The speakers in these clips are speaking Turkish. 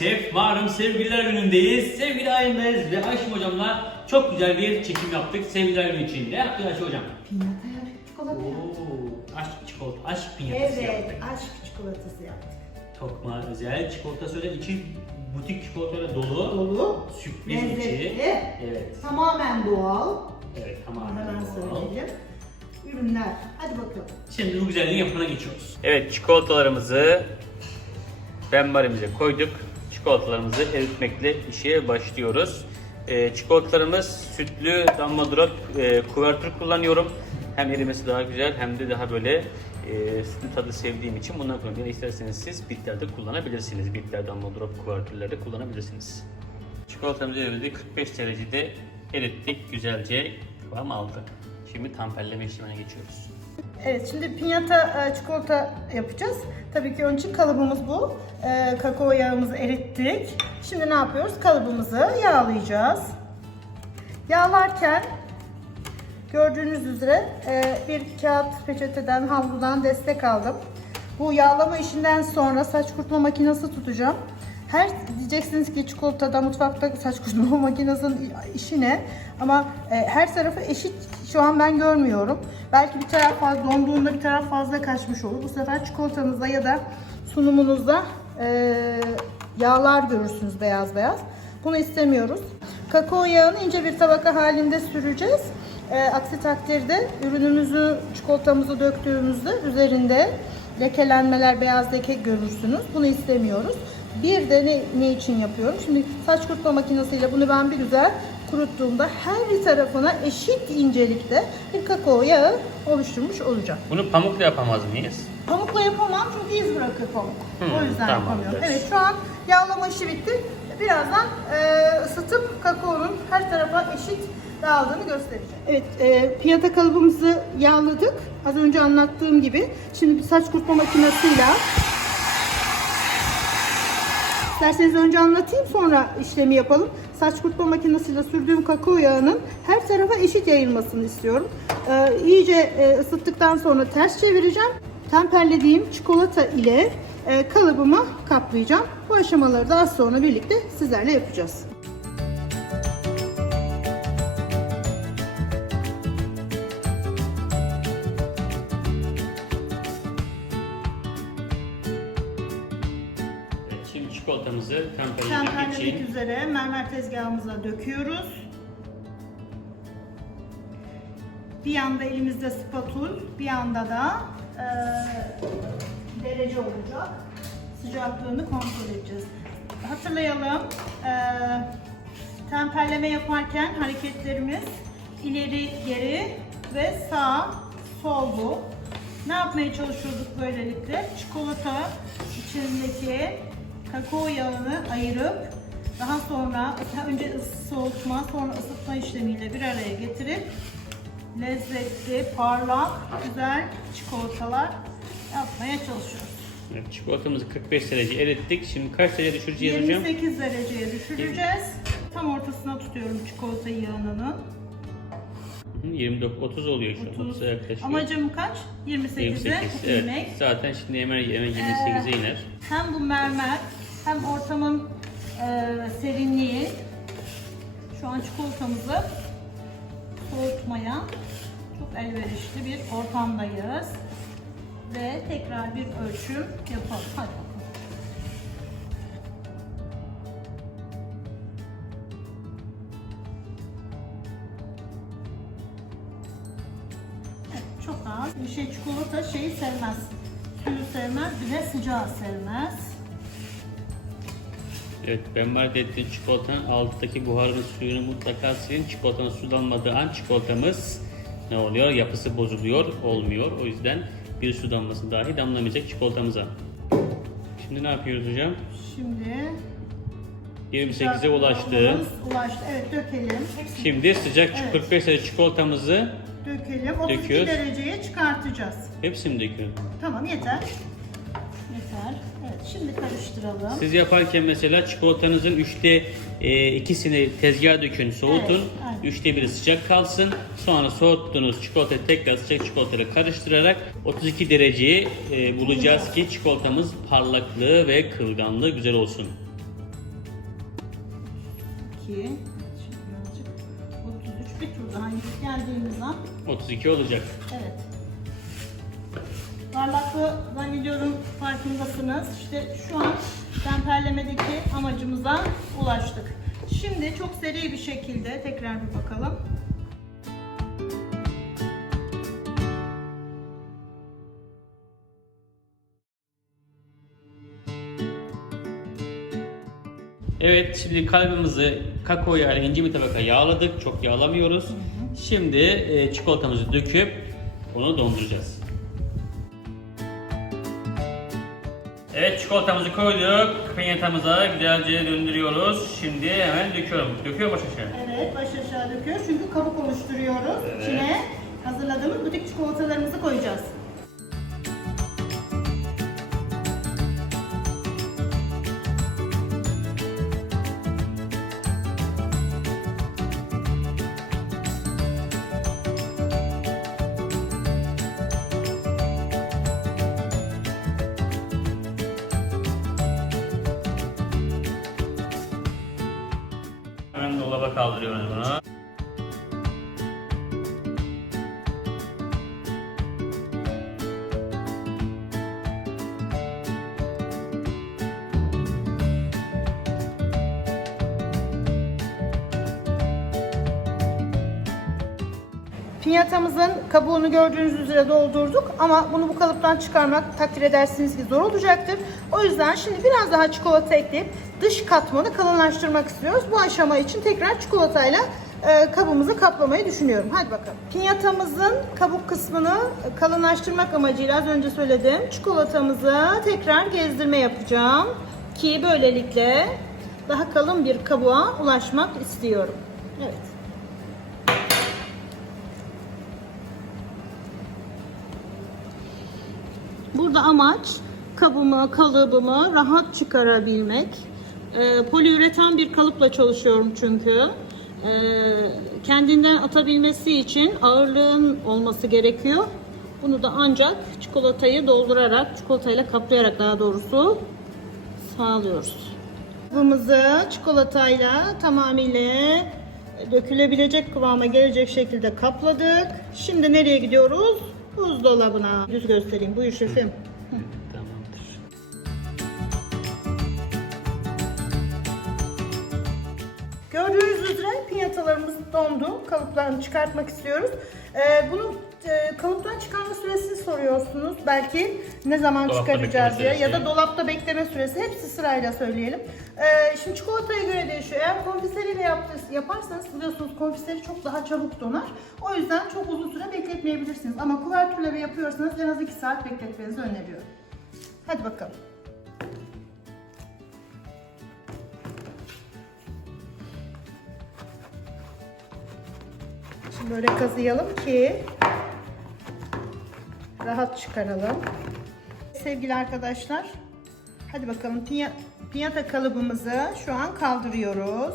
maalesef malum sevgililer günündeyiz. Sevgili Aymes ve Ayşem hocamla çok güzel bir çekim yaptık sevgililer günü için. Ne yaptık Ayşe hocam? Pinyata yaptık çikolata. Oo, aşk çikolata, aşk pinyatası Evet, yaptık. aşk çikolatası yaptık. Tokma özel çikolata söyle içi butik çikolatayla dolu. Dolu, Sürpriz içi. lezzetli, Evet. tamamen doğal. Evet Hemen tamamen doğal. söyleyelim. Ürünler. Hadi bakalım. Şimdi bu güzelliğin yapımına geçiyoruz. Evet çikolatalarımızı benmarimize koyduk. Çikolatalarımızı eritmekle işe başlıyoruz. Ee, çikolatalarımız sütlü damla durak e, kuvertür kullanıyorum. Hem erimesi daha güzel hem de daha böyle e, sütlü tadı sevdiğim için bundan kullanıyorum. Yani isterseniz siz bitlerde kullanabilirsiniz. Bitter damla durak kuvertürlerde kullanabilirsiniz. Çikolatamızı eridi 45 derecede erittik. Güzelce kıvam aldı. Şimdi tamperleme işlemine geçiyoruz. Evet, şimdi pinyata e, çikolata yapacağız. Tabii ki onun için kalıbımız bu. E, kakao yağımızı erittik. Şimdi ne yapıyoruz? Kalıbımızı yağlayacağız. Yağlarken gördüğünüz üzere e, bir kağıt peçeteden, havludan destek aldım. Bu yağlama işinden sonra saç kurutma makinesi tutacağım. Her diyeceksiniz ki çikolatada mutfakta saç kurutma makinesinin işi ne? Ama e, her tarafı eşit şu an ben görmüyorum. Belki bir taraf fazla donduğunda bir taraf fazla kaçmış olur. Bu sefer çikolatanızda ya da sunumunuzda e, yağlar görürsünüz beyaz beyaz. Bunu istemiyoruz. Kakao yağını ince bir tabaka halinde süreceğiz. E, aksi takdirde ürünümüzü, çikolatamızı döktüğümüzde üzerinde lekelenmeler, beyaz leke görürsünüz. Bunu istemiyoruz. Bir de ne, ne için yapıyorum? Şimdi saç kurutma makinesiyle bunu ben bir güzel kuruttuğumda her bir tarafına eşit incelikte bir kakao yağı oluşturmuş olacağım. Bunu pamukla yapamaz mıyız? Pamukla yapamam çünkü iz bırakır pamuk. Hmm, o yüzden tamam, yapamıyorum. evet. Evet şu an yağlama işi bitti. Birazdan e, ısıtıp kakaonun her tarafa eşit dağıldığını göstereceğim. Evet e, piyata kalıbımızı yağladık. Az önce anlattığım gibi. Şimdi bir saç kurutma makinesiyle İsterseniz önce anlatayım sonra işlemi yapalım. Saç kurutma makinesiyle sürdüğüm kakao yağının her tarafa eşit yayılmasını istiyorum. Ee, iyice e, ısıttıktan sonra ters çevireceğim. Temperlediğim çikolata ile e, kalıbımı kaplayacağım. Bu aşamaları da az sonra birlikte sizlerle yapacağız. Çikolatamızı temperlemek için üzere mermer tezgahımıza döküyoruz. Bir yanda elimizde spatul, bir yanda da e, derece olacak. Sıcaklığını kontrol edeceğiz. Hatırlayalım, e, temperleme yaparken hareketlerimiz ileri geri ve sağ sol bu. Ne yapmaya çalışıyorduk böylelikle? Çikolata içindeki kakao yağını ayırıp daha sonra önce soğutma sonra ısıtma işlemiyle bir araya getirip lezzetli, parlak, güzel çikolatalar yapmaya çalışıyoruz. evet, çikolatamızı 45 derece erittik. Şimdi kaç derece düşüreceğiz hocam? 28 dereceye düşüreceğiz. Tam ortasına tutuyorum çikolata yağının. Hı, 29 30 oluyor şu an. 30. 30'a yaklaşıyor. Amacım kaç? 28'e 28. Evet. inmek. Zaten şimdi hemen hemen 28'e Ee, iner. Hem bu mermer hem ortamın e, serinliği şu an çikolatamızı soğutmaya çok elverişli bir ortamdayız. Ve tekrar bir ölçüm yapalım. Hadi çok az. Bir şey çikolata şeyi sevmez. Suyu sevmez, bir de sıcağı sevmez. Evet, ben mark ettiğim çikolatanın alttaki buharın suyunu mutlaka silin. Çikolatanın sulanmadığı an çikolatamız ne oluyor? Yapısı bozuluyor, olmuyor. O yüzden bir su damlası dahi damlamayacak çikolatamıza. Şimdi ne yapıyoruz hocam? Şimdi 28'e ulaştı. Ulaştı. Evet dökelim. Hepsini Şimdi sıcak Evet. 45 derece çikolatamızı dökelim. 32 Döküyoruz. dereceye çıkartacağız. hepsini döküyorum. Tamam yeter. Yeter. Evet şimdi karıştıralım. Siz yaparken mesela çikolatanızın üçte e, ikisini tezgaha dökün, soğutun. Evet, aynen. Üçte biri sıcak kalsın. Sonra soğuttuğunuz çikolatayı tekrar sıcak çikolatayla karıştırarak 32 dereceyi e, bulacağız ki çikolatamız parlaklığı ve kırılganlığı güzel olsun. Şimdi birazcık 33 bir tur daha geldiğimiz an 32 olacak. Evet. Parlaklığı zannediyorum farkındasınız. İşte şu an temperlemedeki amacımıza ulaştık. Şimdi çok seri bir şekilde tekrar bir bakalım. Evet şimdi kalbimizi kakao yağı ince bir tabaka yağladık. Çok yağlamıyoruz. Şimdi e, çikolatamızı döküp onu donduracağız. Çikolatamızı koyduk. Pinyatamıza güzelce döndürüyoruz. Şimdi hemen döküyorum. Döküyor baş aşağı. Evet, baş aşağı döküyoruz çünkü kabuk oluşturuyoruz. Evet. İçine hazırladığımız butik çikolatalarımızı koyacağız. Kaldırıyoruz bunu. Pinyatamızın kabuğunu gördüğünüz üzere doldurduk ama bunu bu kalıptan çıkarmak takdir edersiniz ki zor olacaktır. O yüzden şimdi biraz daha çikolata ekleyip dış katmanı kalınlaştırmak istiyoruz. Bu aşama için tekrar çikolatayla e, kabımızı kaplamayı düşünüyorum. Hadi bakalım. Pinyatamızın kabuk kısmını kalınlaştırmak amacıyla az önce söyledim. Çikolatamızı tekrar gezdirme yapacağım ki böylelikle daha kalın bir kabuğa ulaşmak istiyorum. Evet. Burada amaç kabımı, kalıbımı rahat çıkarabilmek. Ee, poliüretan bir kalıpla çalışıyorum çünkü. Ee, kendinden atabilmesi için ağırlığın olması gerekiyor. Bunu da ancak çikolatayı doldurarak, çikolatayla kaplayarak daha doğrusu sağlıyoruz. Kabımızı çikolatayla tamamıyla dökülebilecek kıvama gelecek şekilde kapladık. Şimdi nereye gidiyoruz? Buzdolabına. Düz göstereyim. Buyur şefim. Tamamdır. Gördüğünüz üzere pinyatalarımız dondu. Kalıplarını çıkartmak istiyoruz. Ee, bunu e, kalıptan çıkarma süresini soruyorsunuz. Belki ne zaman Dolapta çıkaracağız bekleme diye ya süresi. da dolapta bekleme süresi. Hepsi sırayla söyleyelim. Ee, şimdi çikolataya göre değişiyor. Eğer konfiseriyle yaptı- yaparsanız biliyorsunuz konfiseri çok daha çabuk donar. O yüzden çok uzun süre bekletmeyebilirsiniz. Ama kuvertürleri yapıyorsanız en az 2 saat bekletmenizi öneriyorum. Hadi bakalım. Böyle kazıyalım ki rahat çıkaralım. Sevgili arkadaşlar, hadi bakalım pinya, pinyata kalıbımızı şu an kaldırıyoruz.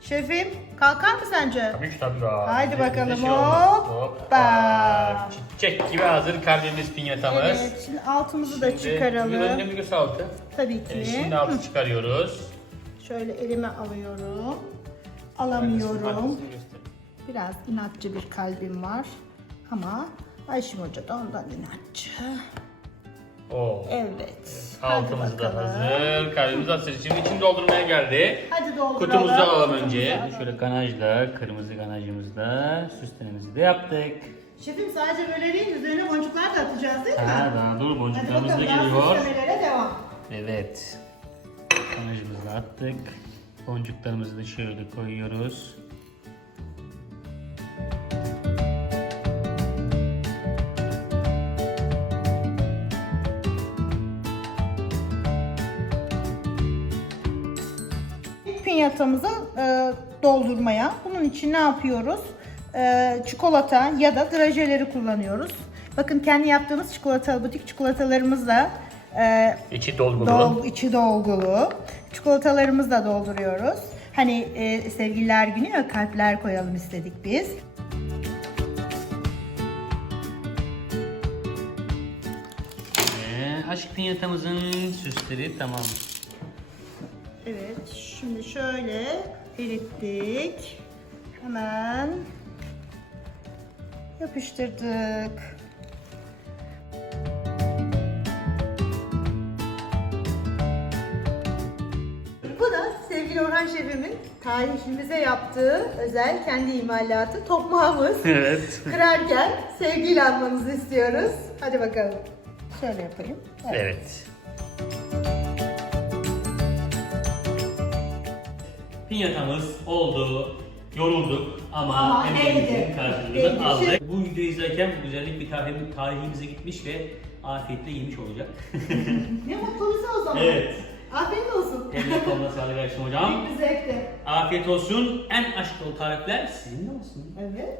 Şefim, kalkar mı sence? Tabii ki tabii. Haydi bakalım, şey hoppa. Çiçek gibi hazır kalbimiz pinyatamız. Evet, şimdi altımızı da Şimdi çıkaralım. bir önüne göz altı. Tabii ki. Evet, şimdi altı çıkarıyoruz. Şöyle elime alıyorum. Alamıyorum. Biraz inatçı bir kalbim var. Ama Ayşim Hoca da ondan inatçı. Oo. Evet. Altımız Hadi da hazır. Kalbimiz hazır. Şimdi içini doldurmaya geldi. Hadi dolduralım. Kutumuzu alalım önce. Kutumuzu alalım. Şöyle ganajla, kırmızı ganajımızla süslememizi de yaptık. Şefim sadece böyle değil, üzerine boncuklar da atacağız değil mi? Ha, daha dur boncuklarımız da geliyor. devam. Evet. Ganajımızı attık. Boncuklarımızı da şöyle koyuyoruz. Pinyatamızı e, doldurmaya. Bunun için ne yapıyoruz? E, çikolata ya da drajeleri kullanıyoruz. Bakın kendi yaptığımız çikolata, butik çikolatalarımızla e, İçi dolgulu. Dol, içi dolgulu. Çikolatalarımızı da dolduruyoruz. Hani e, sevgililer günü ya kalpler koyalım istedik biz. Ve aşk pinyatamızın süsleri tamam. Evet, şimdi şöyle erittik. Hemen yapıştırdık. Bu da sevgili Orhan Şef'imin tarifimize yaptığı özel kendi imalatı tokmağımız. Evet. Kırarken sevgiyle almanızı istiyoruz. Hadi bakalım. Şöyle yapayım. Evet. Pinyatamız oldu. Yorulduk ama, Ama emeğimizin karşılığını aldık. Bu videoyu izlerken bu güzellik bir tarih, tarihimize gitmiş ve afiyetle yemiş olacak. Ne mutlu bize o zaman. evet. Afiyet olsun. Eline koluna sağlık Ayşem hocam. Büyük bir zevkti. Afiyet olsun. En aşk dolu tarifler sizinle olsun. Evet.